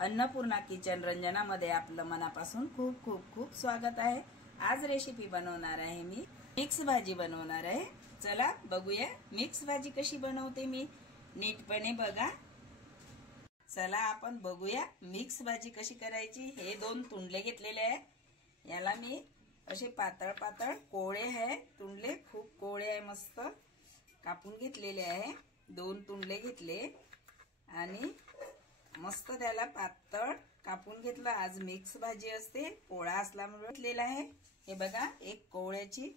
Annapurna kitchen रंजनामध्ये आपलं मनापासून खूप खूप खूप स्वागत आहे। आज रेसिपी बनवणार आहे मी मिक्स भाजी बनवणार आहे। चला बघूया मिक्स भाजी कशी बनवते मी, नीटपणे बघा। चला आपण बघूया मिक्स भाजी कशी करायची। हे दोन तुंडले घेतलेले आहे, याला मी असे पातळ पातळ कोळे आहे, तुंडले खूप कोळे आहे, मस्त कापून घेतलेले आहे। दोन तुंडले घेतले आणि मस्त त्याला पातळ कापून घेतलं। आज मिक्स भाजी असते, पोळा असल्यामुळे घेतलेला आहे। हे बघा एक कोवळ्याची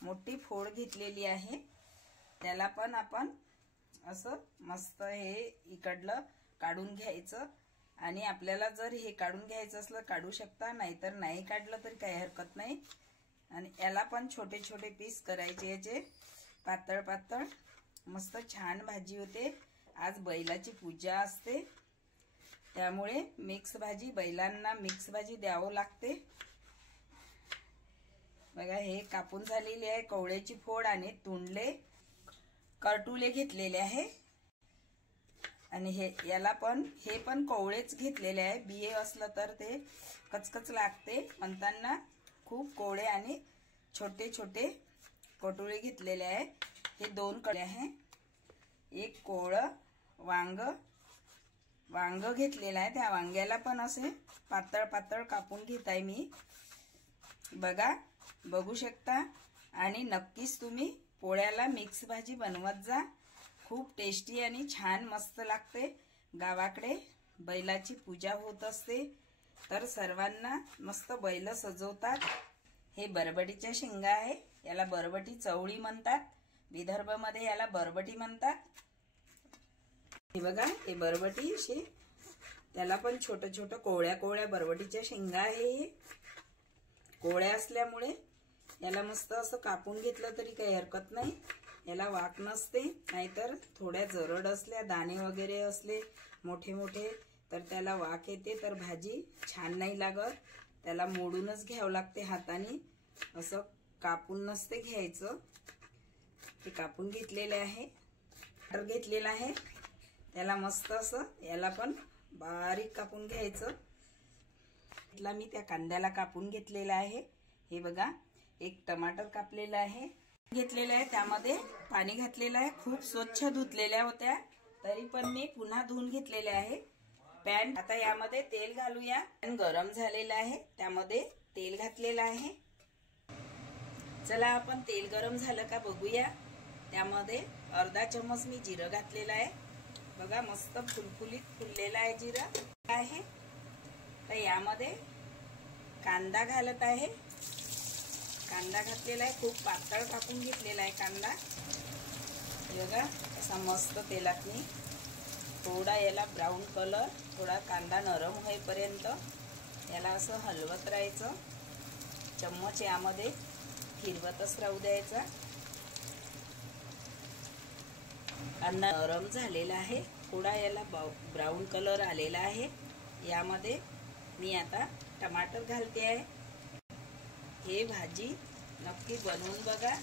मोठी फोड घेतलेली आहे, त्याला पण आपण असं मस्त हे इकडलं काढून घ्यायचं। आणि आपल्याला जर हे काढून घ्यायचं असलं काढू शकता, नाहीतर नाही काढलं तरी काही हरकत नाही। आणि याला पण छोटे छोटे पीस करायचे, याचे पातळ पातळ, मस्त छान भाजी होते। आज बैलाची पूजा असते, त्यामुळे मिक्स भाजी, बैलांना मिक्स भाजी द्यावं लागते। बघा हे कापून झालेली आहे कवळ्याची फोड आणि तुंडले करटुले घेतलेले आहे। आणि हे याला पण हे पण कोवळेच घेतलेले आहे, बिये असलं तर ते कचकच लागते म्हणताना खूप कोवळे आणि छोटे छोटे कटुळे घेतलेले आहे। हे दोन कडे आहे, एक कोवळं वांग घेतलेला आहे, त्या वांग्याला पण असे पातळ पातळ कापून घेत आहे मी, बघा बघू शकता। आणि नक्कीच तुम्ही पोळ्याला मिक्स भाजी बनवत जा, खूप टेस्टी आणि छान मस्त लागते। गावाकडे बैलाची पूजा होत असते तर सर्वांना मस्त बैल सजवतात। हे बरबटीच्या शेंगा आहे, याला बरबटी चवळी म्हणतात, विदर्भामध्ये याला बरबटी म्हणतात। हे बघा हे बरबटी असे, त्याला पण छोटे छोटे कोवळ्या कोवळ्या बरबटीच्या शेंगा आहे। कोवळ्या असल्यामुळे याला मस्त असं कापून घेतलं तरी काही हरकत नाही, याला वाक नसते। नाहीतर थोड्या जरड असल्या, दाणे वगैरे असले मोठे मोठे तर त्याला वाक येते, तर भाजी छान नाही लागत। त्याला मोडूनच घ्यावं लागते हाताने, असं कापून नसते घ्यायचं। ते कापून घेतलेले आहे, घेतलेला आहे, त्याला मस्त असं याला पण बारीक कापून घ्यायचं। मी त्या कांद्याला कापून घेतलेला आहे। हे बघा एक टमाटर कापलेला आहे, घेतलेला आहे, त्यामध्ये पाणी घातलेलं आहे। खूप स्वच्छ धुतलेल्या होत्या तरी पण मी पुन्हा धुवून घेतलेले आहे। पॅन आता यामध्ये तेल घालूया, पॅन गरम झालेला आहे, त्यामध्ये तेल घातलेलं आहे। चला आपण तेल गरम झालं का बघूया। त्यामध्ये अर्धा चम्मच मी जिरं घातलेलं आहे, बघा मस्त फुलफुलीत फुललेला आहे जिरं आहे। तर यामध्ये कांदा घालत आहे, कांदा घातलेला आहे, खूप पातळ कापून घेतलेला आहे कांदा। बघा असा मस्त तेलात मी थोडा याला ब्राऊन कलर, थोडा कांदा नरम होईपर्यंत याला असं हलवत राहायचं। चम्मच यामध्ये फिरवतच राहू द्यायचा। कांदा नरम झालेला आहे, थोडा याला ब्राऊन कलर आलेला आहे। यामध्ये मी आता टमाटर घालते आहे। हे भाजी नक्की बनवून बघा,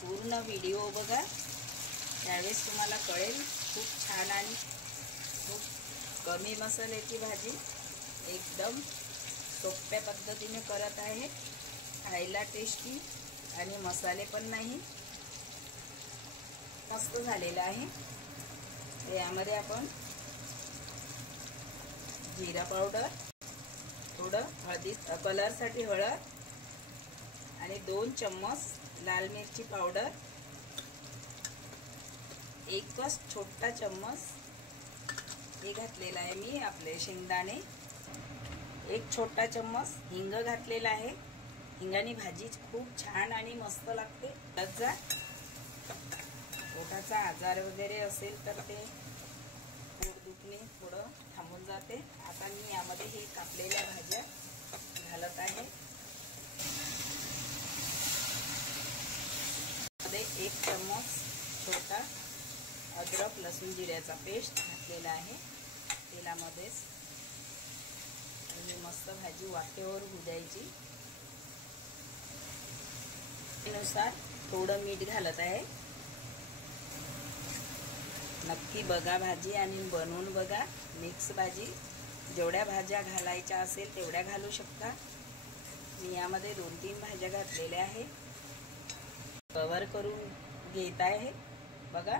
पूर्ण व्हिडिओ बघा, त्यावेळेस तुम्हाला कळेल। खूप छान आणि खूप कमी मसाल्याची भाजी, एकदम सोप्या पद्धतीने करत आहे, खायला टेस्टी आणि मसाले पण नाही, मस्त झालेला आहे। यामध्ये आपण जिरा पावडर, थोडं हळदी कलरसाठी हळद आणि 2 चम्मच लाल मिरची पावडर, एकच छोटा चम्मच हे घातलेला आहे मी आपले शेंगदाणे, एक छोटा चम्मच हिंग घातलेला आहे। हिंगाने भाजी खूप छान आणि मस्त लागते। त्याचा पोटाचा आजार वगैरे असेल तर ते पोट दुखणे थोडं थांबून जाते। आता मी यामध्ये हे कापलेल्या भाज्या घालत आहे। मध्ये 1 चम्मच छोटा अद्रक लसूण जिऱ्याचा पेस्ट घातलेला आहे तेलामध्येच। आणि मस्त भाजी वाफेवर होऊ द्यायची। त्यानुसार थोडं मीठ घालत आहे। नक्की बघा भाजी आणि बनवून बघा मिक्स भाजी, जेवढ्या भाज्या घालायच्या असेल तेवढ्या घालू शकता। मी यामध्ये 2-3 भाज्या घातलेल्या आहे। कव्हर करून घेत आहे बघा,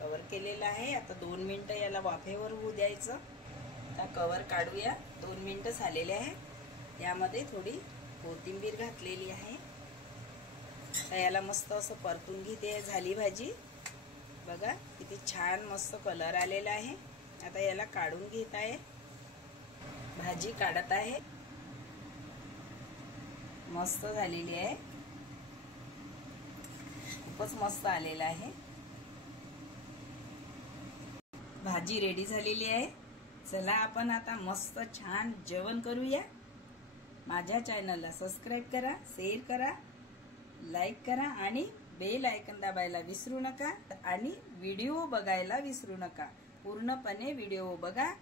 कव्हर केलेला आहे। आता 2 मिनिटं याला वाफेवर होऊ द्यायचं। आता कव्हर काढूया। 2 मिनिटं झालेले आहे। यामध्ये थोडी कोथिंबीर घातलेली आहे। आता याला मस्त असं परतून घेते। झाली भाजी बघा, किती छान मस्त कलर आलेला आहे। आता याला काढून घेत आहे। भाजी काढत आहे। मस्त झालेली आहे, खूपच मस्त आलेला आहे। भाजी रेडी झालेली आहे। चला आपण आता मस्त छान जेवण करूया। माझ्या चॅनलला सबस्क्राइब करा, शेअर करा, लाईक करा आणि बेल आयकॉन दाबायला विसरू नका आणि व्हिडिओ बघायला विसरू नका। पूर्णपणे व्हिडिओ बघा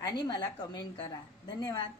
आणि मला कमेंट करा। धन्यवाद।